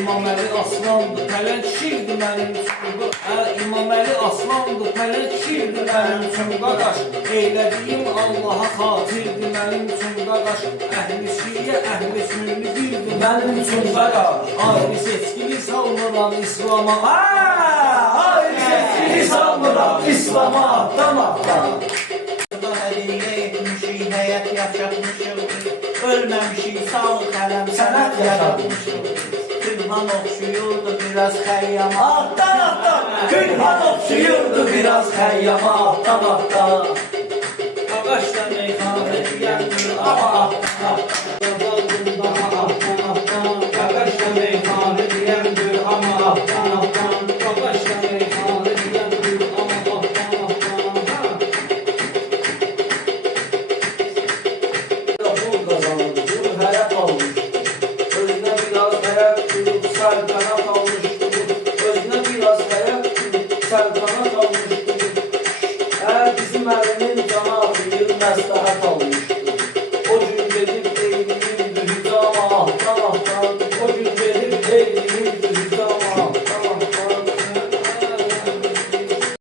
İmam Əli aslandı, pələng şirdi mənim üçün. İmam Əli aslandı, pələng şirdi mənim üçün. Qaqaş, eylədiyim Allaha xatirdi mənim üçün. Qaqaş, əhli şiyə, əhli sünni birdi mənim üçün. Qaqaş, ayrı seçkili salmıram İslam'a. Ayrı seçkili salmıram İslam'a. Tamam. Hədiyyə etmişik, həyat yaşatmışıq. Ölməmişik, sağlıq ələm, sənət yaşatmışıq. Külhan oxşuyurdu biraz xəyyama. Külhan oxşuyurdu biraz xəyyama. Qaqaş da meyxanə deyəndir, ama Qaqaş da meyxanə deyəndir, ama Qaqaş da meyxanə deyəndir, ama pul kazandı, bu həyat almışdı. Özünə biraz həyat qurub, səltənət almışdı. Özünə biraz həyat qurub, səltənət almışdı. Bizim əlimin cana axıyır, məsləhət almışdı.